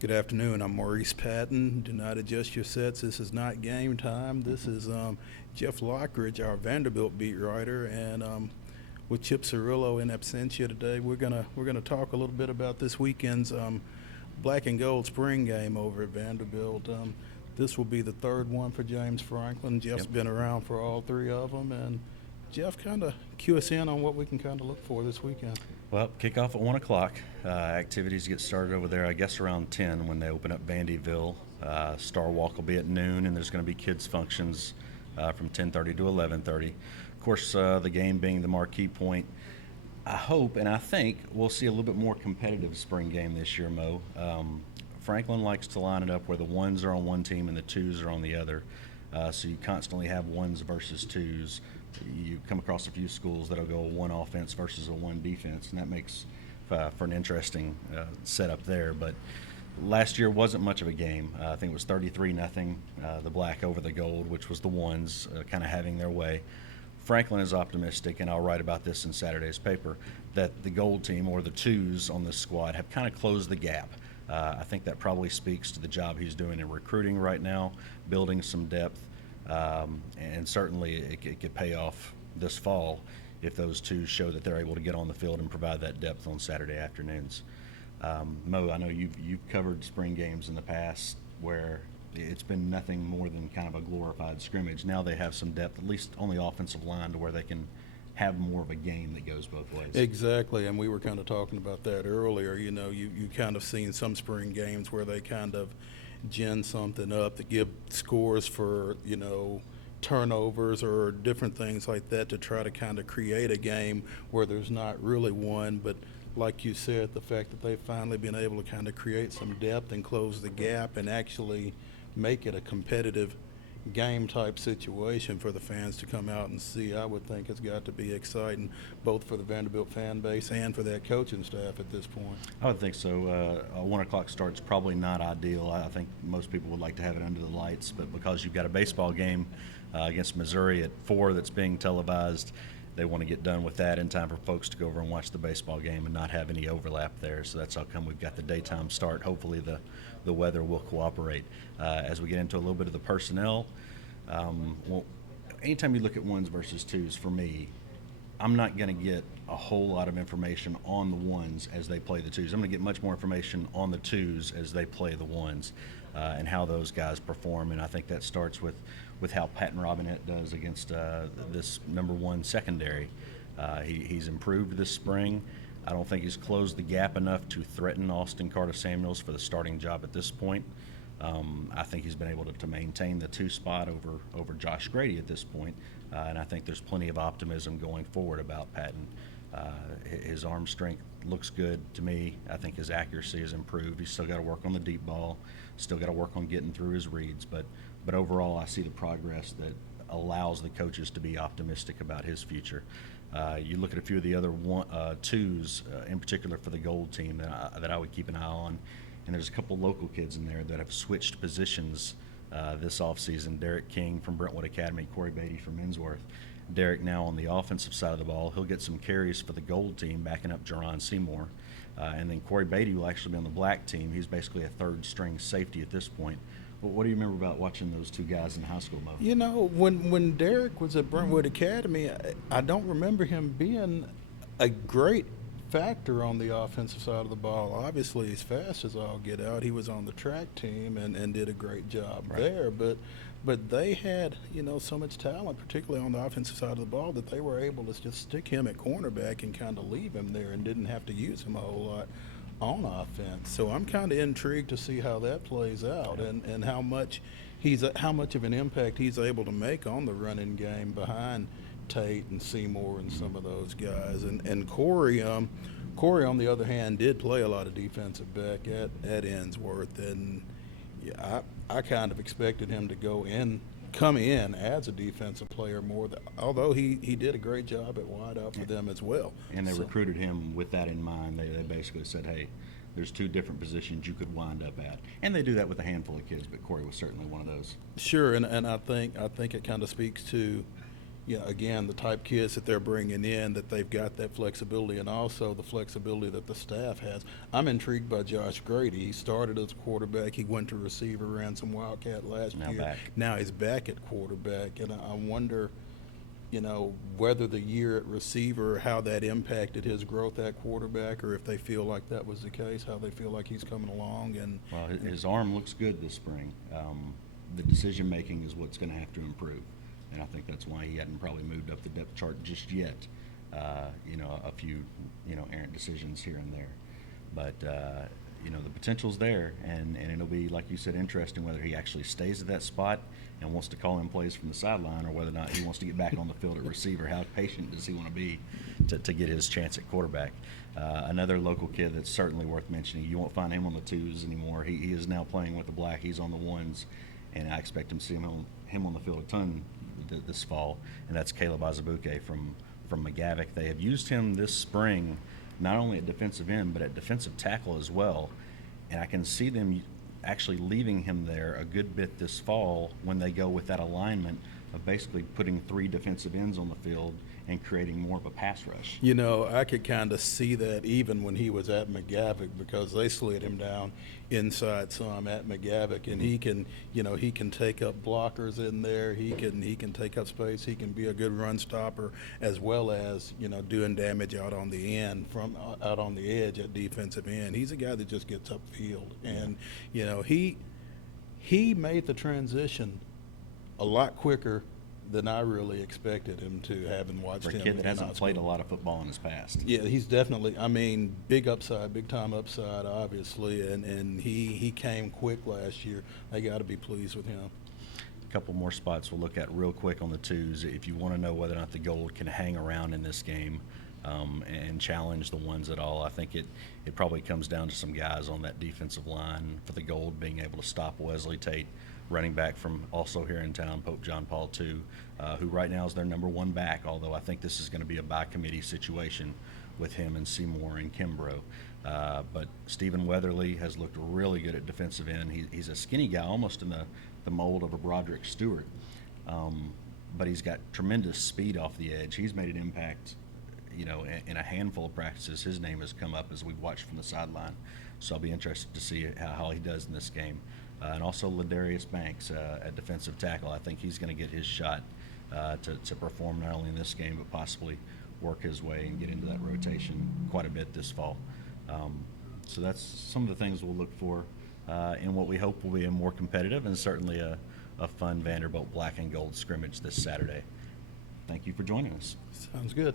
Good afternoon. I'm Maurice Patton. Do not adjust your sets. This is not game time. This is Jeff Lockridge, our Vanderbilt beat writer, and with Chip Cirillo in absentia today, we're gonna talk a little bit about this weekend's black and gold spring game over at Vanderbilt. This will be the third one for James Franklin. Jeff's been around for all three of them, and Jeff, kind of cue us in on what we can kind of look for this weekend. Well, kickoff at 1 o'clock. Activities get started over there, I guess, around 10 when they open up Vanderbitl. Star Walk will be at noon, and there's going to be kids' functions from 10:30 to 11:30. Of course, the game being the marquee point, I hope and I think we'll see a little bit more competitive spring game this year, Mo. Franklin likes to line it up where the ones are on one team and the twos are on the other. So you constantly have ones versus twos. You come across a few schools that'll go one offense versus a one defense, and that makes for an interesting setup there. But last year wasn't much of a game. I think it was 33-0, the black over the gold, which was the ones kind of having their way. Franklin is optimistic, and I'll write about this in Saturday's paper, that the gold team or the twos on this squad have kind of closed the gap. I think that probably speaks to the job he's doing in recruiting right now, building some depth. And certainly it could pay off this fall if those two show that they're able to get on the field and provide that depth on Saturday afternoons. Mo, I know you've covered spring games in the past where it's been nothing more than kind of a glorified scrimmage. Now they have some depth, at least on the offensive line, to where they can have more of a game that goes both ways. Exactly, and we were kind of talking about that earlier. You know, you kind of seen some spring games where they kind of gin something up to give scores for, turnovers or different things like that to try to kind of create a game where there's not really one. But like you said, the fact that they've finally been able to kind of create some depth and close the gap and actually make it a competitive game type situation for the fans to come out and see, I would think it's got to be exciting both for the Vanderbilt fan base and for that coaching staff at this point. I would think so. A 1 o'clock start's probably not ideal. I think most people would like to have it under the lights, but because you've got a baseball game against Missouri at 4 that's being televised, they want to get done with that in time for folks to go over and watch the baseball game and not have any overlap there. So that's how come we've got the daytime start. Hopefully the weather will cooperate. As we get into a little bit of the personnel, well, anytime you look at ones versus twos, for me, I'm not going to get a whole lot of information on the ones as they play the twos. I'm going to get much more information on the twos as they play the ones and how those guys perform. And I think that starts with how Patton Robinette does against this number one secondary. He's improved this spring. I don't think he's closed the gap enough to threaten Austyn Carta-Samuels for the starting job at this point. I think he's been able to maintain the 2 spot over Josh Grady at this point, and I think there's plenty of optimism going forward about Patton. His arm strength looks good to me. I think his accuracy has improved. He's still got to work on the deep ball, still got to work on getting through his reads, but overall I see the progress that allows the coaches to be optimistic about his future. You look at a few of the other twos, in particular for the gold team that I would keep an eye on. And there's a couple local kids in there that have switched positions this offseason. Derek King from Brentwood Academy, Corey Beatty from Innsworth. Derek now on the offensive side of the ball. He'll get some carries for the gold team, backing up Jerron Seymour. And then Corey Beatty will actually be on the black team. He's basically a third-string safety at this point. But what do you remember about watching those two guys in high school, Mo? You know, when Derek was at Brentwood Academy, I don't remember him being a great factor on the offensive side of the ball. Obviously, he's fast as all get out. He was on the track team and did a great job there. But they had, so much talent, particularly on the offensive side of the ball, that they were able to just stick him at cornerback and kind of leave him there and didn't have to use him a whole lot on offense. So I'm kind of intrigued to see how that plays out and how much of an impact he's able to make on the running game behind Tate and Seymour and some of those guys. And Corey, on the other hand, did play a lot of defensive back at Innsworth, and I kind of expected him to come in as a defensive player more. Although he did a great job at wideout for them as well. And they recruited him with that in mind. They basically said, hey, there's 2 different positions you could wind up at. And they do that with a handful of kids, but Corey was certainly one of those. Sure, and I think it kind of speaks to again, the type kids that they're bringing in, that they've got that flexibility, and also the flexibility that the staff has. I'm intrigued by Josh Grady. He started as a quarterback. He went to receiver, ran some Wildcat last Now year. back. Now he's back at quarterback, and I wonder, whether the year at receiver, how that impacted his growth at quarterback, or if they feel like that was the case, how they feel like he's coming along. Well, his arm looks good this spring. The decision making is what's going to have to improve, and I think that's why he hadn't probably moved up the depth chart just yet. A few errant decisions here and there, but the potential's there, and it'll be, like you said, interesting whether he actually stays at that spot and wants to call in plays from the sideline, or whether or not he wants to get back on the field at receiver. How patient does he want to be to get his chance at quarterback? Another local kid that's certainly worth mentioning. You won't find him on the twos anymore. He is now playing with the black. He's on the ones, and I expect him to see him on the field a ton this fall, and that's Caleb Azubuike from McGavick. They have used him this spring not only at defensive end but at defensive tackle as well, and I can see them actually leaving him there a good bit this fall when they go with that alignment of basically putting 3 defensive ends on the field and creating more of a pass rush. I could kind of see that even when he was at McGavick, because they slid him down inside some at McGavick, and he can take up blockers in there. He can take up space. He can be a good run stopper, as well as doing damage out on the end, from out on the edge at defensive end. He's a guy that just gets upfield, and he made the transition a lot quicker than I really expected him to, having watched him. For a kid that hasn't played a lot of football in his past. Yeah, he's definitely, big upside, big time upside, obviously, and he came quick last year. They got to be pleased with him. A couple more spots we'll look at real quick on the twos. If you want to know whether or not the Gold can hang around in this game and challenge the ones at all, I think it probably comes down to some guys on that defensive line for the Gold being able to stop Wesley Tate, running back from also here in town, Pope John Paul II, who right now is their number 1 back, although I think this is going to be a by-committee situation with him and Seymour and Kimbrough. But Stephen Weatherly has looked really good at defensive end. He's a skinny guy, almost in the mold of a Broderick Stewart, but he's got tremendous speed off the edge. He's made an impact, in a handful of practices. His name has come up as we've watched from the sideline, so I'll be interested to see how he does in this game. And also Ladarius Banks at defensive tackle. I think he's going to get his shot to perform not only in this game but possibly work his way and get into that rotation quite a bit this fall. So that's some of the things we'll look for in what we hope will be a more competitive and certainly a fun Vanderbilt black and gold scrimmage this Saturday. Thank you for joining us. Sounds good.